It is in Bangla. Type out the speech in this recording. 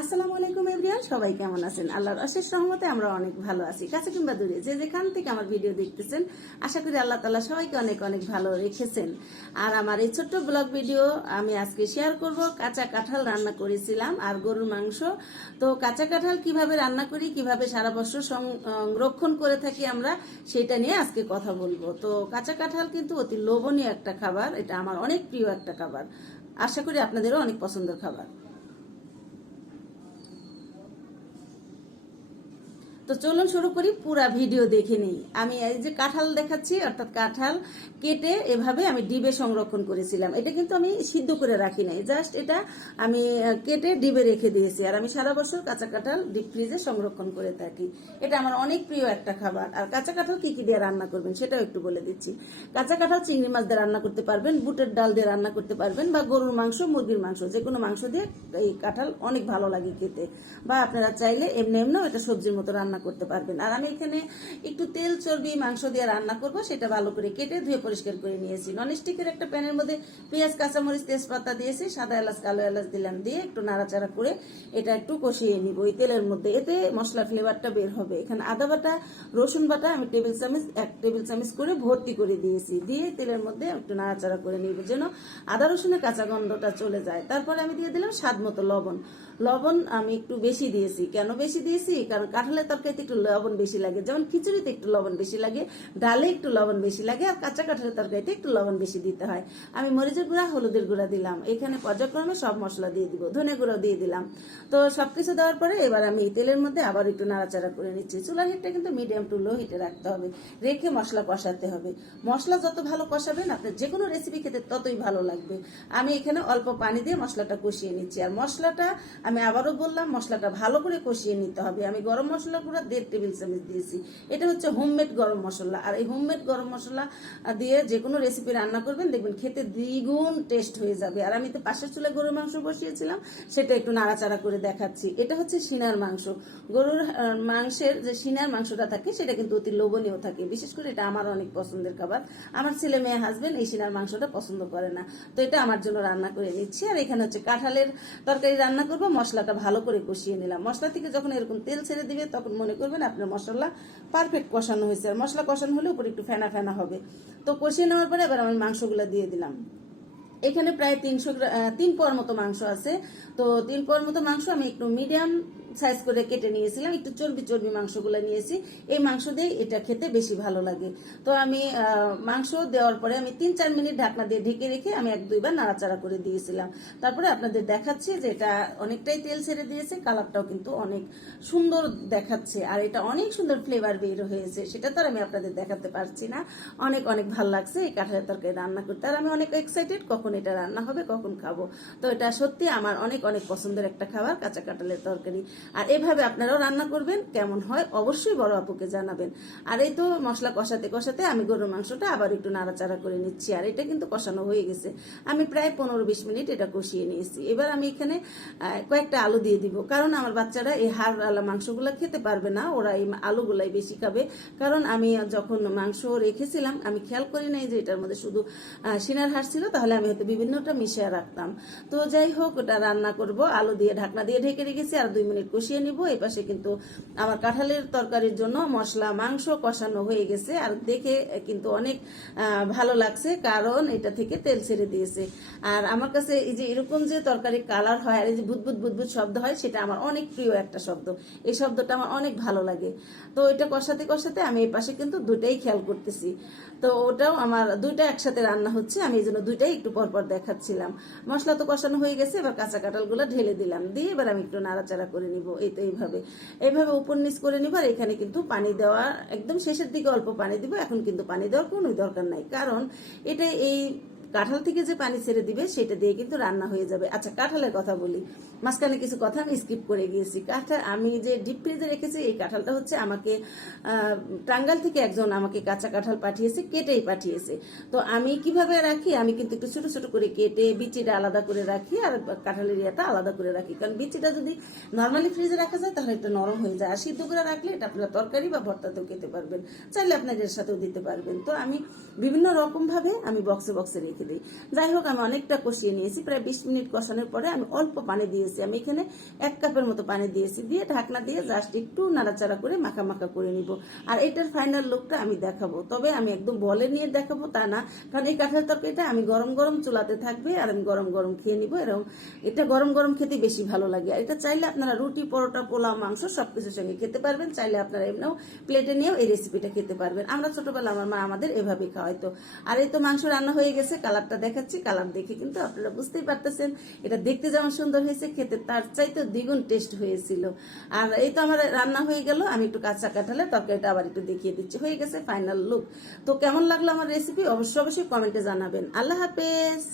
আসসালামু আলাইকুম এভরিয়ান সবাই কেমন আছেন? আল্লাহর অশেষ রহমতে আমরা অনেক ভালো আছি। কাছে কিংবা দূরে, যে যেখান থেকে আমার ভিডিও দেখতেছেন, আশা করি আল্লাহ তাআলা সবাইকে অনেক অনেক ভালো রেখেছেন। আর আমার এই ছোট্ট ব্লগ ভিডিও আমি আজকে শেয়ার করব। কাঁচা কাঁঠাল রান্না করেছিলাম আর গরুর মাংস। তো কাঁচা কাঁঠাল কীভাবে রান্না করি, কীভাবে সারা বছর সংরক্ষণ করে থাকি আমরা, সেটা নিয়ে আজকে কথা বলব। তো কাঁচা কাঁঠাল কিন্তু অতি লোভনীয় একটা খাবার, এটা আমার অনেক প্রিয় একটা খাবার। আশা করি আপনাদেরও অনেক পছন্দের খাবার। তো চলুন শুরু করি, পুরা ভিডিও দেখে নিই। আমি এই যে কাঁঠাল দেখাচ্ছি, অর্থাৎ কাঁঠাল কেটে এভাবে আমি ডিবে সংরক্ষণ করেছিলাম। এটা কিন্তু আমি সিদ্ধ করে রাখি নাই, জাস্ট এটা আমি কেটে ডিবে রেখে দিয়েছি। আর আমি সারা বছর কাঁচা কাঁঠাল ডিপ ফ্রিজে সংরক্ষণ করে থাকি। এটা আমার অনেক প্রিয় একটা খাবার। আর কাঁচা কাঁঠাল কি কি দিয়ে রান্না করবেন সেটাও একটু বলে দিচ্ছি। কাঁচা কাঁঠাল চিংড়ি মাছ দিয়ে রান্না করতে পারবেন, বুটের ডাল দিয়ে রান্না করতে পারবেন, বা গরুর মাংস, মুরগির মাংস যে কোনো মাংস দিয়ে এই কাঁঠাল অনেক ভালো লাগে খেতে। বা আপনারা চাইলে এমনি এমনিও এটা সবজির মতো রান্না করতে পারবেন। আর আমি এখানে একটু তেল চর্বি, মাংস দিয়ে রান্না করব, সেটা ভালো করে কেটে ধুয়ে পরিষ্কার করে নিয়েছি। ননস্টিকের একটা প্যানের মধ্যে পেঁয়াজ, কাঁচামরিচ, তেজপাতা দিয়েছি, সাদা এলাচ, কালো এলাচ দিলাম দিয়ে একটু নাড়াচাড়া করে এটা একটু কষিয়ে নিব ওই তেলের মধ্যে। এতে মশলা ফ্লেভারটা বের হবে। এখানে আদা বাটা, রসুন বাটা আমি টেবিল চামচ, এক টেবিল চামচ করে ভর্তি করে দিয়েছি। দিয়ে তেলের মধ্যে একটু নাড়াচাড়া করে নিব যেন আদা রসুনের কাঁচা গন্ধটা চলে যায়। তারপরে আমি দিয়ে দিলাম স্বাদ মতো লবণ। লবণ আমি একটু বেশি দিয়েছি। কেন বেশি দিয়েছি? কারণ কাঁঠালের তরকারিতে একটু লবণ বেশি লাগে, যেমন খিচুড়িতে একটু লবণ বেশি লাগে, ডালে একটু লবণ বেশি লাগে, আর কাঁচা কাঁঠালের তরকারিতে একটু লবণ বেশি দিতে হয়। আমি মরিচের গুঁড়া, হলুদের গুঁড়া দিলাম। এখানে পর্যায়ক্রমে সব মশলা দিয়ে দিব, ধনে গুঁড়ো দিয়ে দিলাম। তো সবকিছু দেওয়ার পরে এবার আমি এই তেলের মধ্যে আবার একটু নাড়াচাড়া করে নিচ্ছি। চুলার হিটটা কিন্তু মিডিয়াম টু লো হিটে রাখতে হবে, রেখে মশলা কষাতে হবে। মশলা যত ভালো কষাবেন, আপনার যে কোনো রেসিপি খেতে ততই ভালো লাগবে। আমি এখানে অল্প পানি দিয়ে মশলাটা কষিয়ে নিচ্ছি। আর মশলাটা আমি আবারও বললাম, মশলাটা ভালো করে কষিয়ে নিতে হবে। আমি গরম মশলা পুরো দেড় টেবিল চামচ দিয়েছি। এটা হচ্ছে হোমমেড গরম মশলা। আর এই হোমমেড গরম মশলা দিয়ে যে কোনো রেসিপি রান্না করবেন, দেখবেন খেতে দ্বিগুণ টেস্ট হয়ে যাবে। আর আমি তো পাশের চুলে গরুর মাংস বসিয়েছিলাম, সেটা একটু নাড়াচাড়া করে দেখাচ্ছি। এটা হচ্ছে সিনার মাংস। গরুর মাংসের যে সিনার মাংসটা থাকে, সেটা কিন্তু অতি লোভনীয় থাকে। বিশেষ করে এটা আমার অনেক পছন্দের খাবার। আমার ছেলে মেয়ে হাজবেন্ড এই সিনার মাংসটা পছন্দ করে না। তো এটা আমার জন্য রান্না করে নিচ্ছি। আর এখানে হচ্ছে কাঁঠালের তরকারি রান্না করব, মশলাটা ভালো করে কষিয়ে নিলাম। মশলা থেকে যখন এরকম তেল ছেড়ে দিবে, তখন মনে করবেন আপনার মশলা পারফেক্ট কষানো হয়েছে। আর মশলা কষানো হলে উপরে একটু ফেনা ফেনা হবে। তো কষিয়ে নেওয়ার পরে এবার আমি মাংসগুলো দিয়ে দিলাম। এখানে প্রায় তিনশো তিন পর মতো মাংস আছে। তো তিন পর মতো মাংস আমি একটু মিডিয়াম সাইজ করে কেটে নিয়েছিলাম, একটু চর্বি চর্বি মাংসগুলো নিয়েছি। এই মাংস দিয়ে এটা খেতে বেশি ভালো লাগে। তো আমি মাংস দেওয়ার পরে আমি তিন চার মিনিট ঢাকনা দিয়ে ঢেকে রেখে আমি এক দুইবার নাড়াচাড়া করে দিয়েছিলাম। তারপরে আপনাদের দেখাচ্ছি যে এটা অনেকটাই তেল ছেড়ে দিয়েছে, কালারটাও কিন্তু অনেক সুন্দর দেখাচ্ছে। আর এটা অনেক সুন্দর ফ্লেভার বের হয়েছে, সেটা তো আর আমি আপনাদের দেখাতে পারছি না। অনেক অনেক ভালো লাগছে এই কাঁঠালের তরকারি রান্না করতে। আর আমি অনেক এক্সাইটেড কখন এটা রান্না হবে, কখন খাব। তো এটা সত্যি আমার অনেক অনেক পছন্দের একটা খাবার, কাঁচা কাঁঠালের তরকারি। আর এভাবে আপনারাও রান্না করবেন, কেমন হয় অবশ্যই বড় আপুকে জানাবেন। আর এই তো মশলা কষাতে কষাতে আমি গরুর মাংসটা আবার একটু নাড়াচাড়া করে নিচ্ছি, আর এটা কিন্তু কষানো হয়ে গেছে। আমি প্রায় পনেরো বিশ মিনিট এটা কষিয়ে নিয়েছি। এবার আমি এখানে কয়েকটা আলু দিয়ে দিব, কারণ আমার বাচ্চারা এই হাড় আলা মাংসগুলো খেতে পারবে না, ওরা এই আলুগুলাই বেশি খাবে। কারণ আমি যখন মাংস রেখেছিলাম, আমি খেয়াল করি নাই যে এটার মধ্যে শুধু সিনার হাড় ছিল, তাহলে আমি হয়তো বিভিন্নটা মিশিয়ে রাখতাম। তো যাই হোক, ওটা রান্না করব, আলু দিয়ে ঢাকনা দিয়ে ঢেকে রেখেছি, আর দুই মিনিট কষিয়ে নিব। এই পাশে কিন্তু আমার কাঁঠালের তরকারির জন্য মশলা, মাংস কষানো হয়ে গেছে। আর দেখে কিন্তু অনেক ভালো লাগছে, কারণ এটা থেকে তেল ছেড়ে দিয়েছে। আর আমার কাছে এই যে এরকম যে তরকারি কালার হয় আর এই যে বুদবুদ বুদবুদ শব্দ হয়, সেটা আমার অনেক প্রিয় একটা শব্দ। এই শব্দটা আমার অনেক ভালো লাগে। তো এটা কষাতে কষাতে আমি এই পাশে কিন্তু দুটাই খেয়াল করতেছি। তো ওটাও আমার দুইটা একসাথে রান্না হচ্ছে, আমি এই জন্য দুইটাই একটু পরপর দেখাচ্ছিলাম। মশলা তো কষানো হয়ে গেছে, এবার কাঁচা কাঁঠালগুলো ঢেলে দিলাম। দিয়ে এবার আমি একটু নাড়াচাড়া করে নিব। এই তো এইভাবে। এইভাবে উপর নিচ করে নিব আর এখানে কিন্তু পানি দেওয়া, একদম শেষের দিকে অল্প পানি দিব, এখন কিন্তু পানি দেওয়ার কোনো দরকার নাই। কারণ এটা এই কাঁঠাল থেকে যে পানি ছেড়ে দিবে, সেটা দিয়ে কিন্তু রান্না হয়ে যাবে। আচ্ছা কাঁঠালের কথা বলি। মাঝখানে কিছু কথা আমি স্কিপ করে গিয়েছি। কাঁঠাল, আমি যে ডিপ ফ্রিজে রেখেছি, এই কাঁঠালটা হচ্ছে আমাকে টাঙ্গাল থেকে একজন আমাকে কাঁচা কাঁঠাল পাঠিয়েছে, কেটেই পাঠিয়েছে। তো আমি কীভাবে রাখি? আমি কিন্তু একটু ছোটো ছোটো করে কেটে বিচিটা আলাদা করে রাখি আর কাঁঠালের ইয়েটা আলাদা করে রাখি। কারণ বিচিটা যদি নর্মালি ফ্রিজে রাখা যায়, তাহলে একটু নরম হয়ে যায়। আর সিদ্ধ করে রাখলে এটা আপনারা তরকারি বা ভর্তাতেও খেতে পারবেন। চাইলে আপনার এর সাথেও দিতে পারবেন। তো আমি বিভিন্ন রকমভাবে আমি বক্সে বক্সে রেখে দিই যাই হোক, আমি অনেকটা কষিয়ে নিয়েছি। প্রায় বিশ মিনিট কষানোর পরে আমি অল্প পানি দিয়েছি। আমি এখানে এক কাপের মতো পানি দিয়েছি। দিয়ে ঢাকনা দিয়ে জাস্ট একটু নাড়াচাড়া করে মাখা মাখা করে নিব। আর এটার ফাইনাল লুকটা আমি দেখাবো। তবে আমি একদম বলে নিয়ে দেখাবো তা না। কারণ এই কাঁঠাল তরকারিটা আমি গরম গরম চুলাতে থাকবে আর আমি গরম গরম খেয়ে নিব। এরকম এটা গরম গরম খেতে বেশি ভালো লাগে। আর এটা চাইলে আপনারা রুটি, পরোটা, পোলাও, মাংস সবকিছুর সঙ্গে খেতে পারবেন। চাইলে আপনারা এমনিও প্লেটে নিয়েও এই রেসিপিটা খেতে পারবেন। আমরা ছোটবেলা আমার মা আমাদের এভাবে খাওয়াইতো। আর এই তো মাংস রান্না হয়ে গেছে। কালারটা দেখাচ্ছি, কালার দেখে কিন্তু আপনারা বুঝতেই পারতেছেন। এটা দেখতে যেমন সুন্দর হয়েছে, খেতে তার চাইতে দ্বিগুণ টেস্ট হয়েছিল। আর এই তো আমার রান্না হয়ে গেল, আমি একটু কাঁচা কাঁঠালে তরকারিটা আবার একটু দেখিয়ে দিচ্ছি। হয়ে গেছে ফাইনাল লুক তো কেমন লাগল আমার রেসিপি অবশ্যই অবশ্যই কমেন্টে জানাবেন। আল্লাহ হাফেজ!